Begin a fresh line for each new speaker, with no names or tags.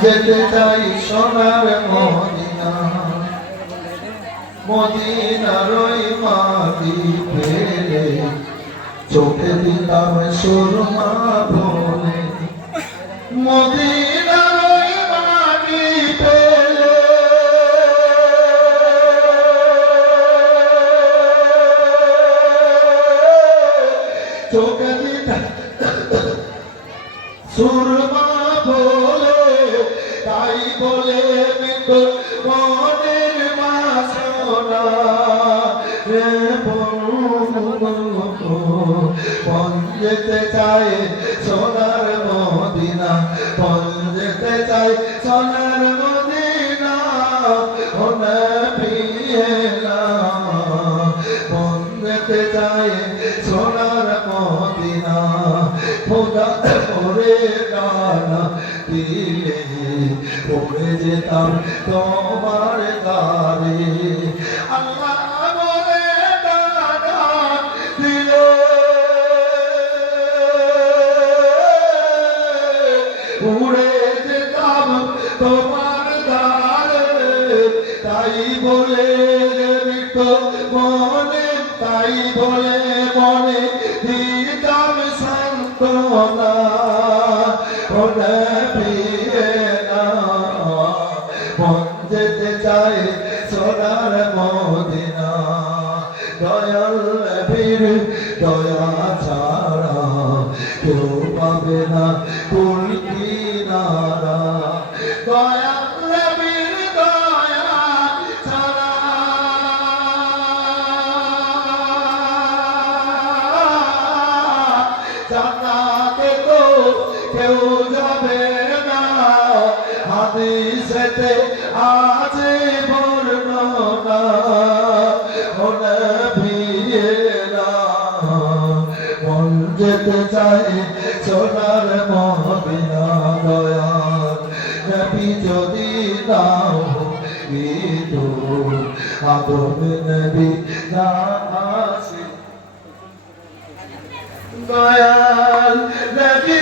যেতে চাই সোনার মদিনা। মদিনার ওই মাটি ফেলে চোখে দিলাম সুরমা দিলাম সুরমা বলে তাই বলে মৃত মনের বাসনা। রে পন যেতে চাই সোনার মদিনা। পন যেতে চাই সোনার মদিনা। ওনা প্রিয়ে না। পন যেতে চাই সোনার মদিনা। খোদা করে ডানা দিলে পড়ে যেতাম তোমার যেতাম তোমার তাই বলে তাই বলে মনে দিতাম সান্ত্বনা। চাই সোনার মদিনা। দয়া ছাড়া কেউ পাবে না কুল কিনারা। দয়া ছাড়া। তো কেউ যাবে যেতে চাই সোনার মহিনা দয়াল নবী যদি নাও গীত আদম নবী না দয়াল নবী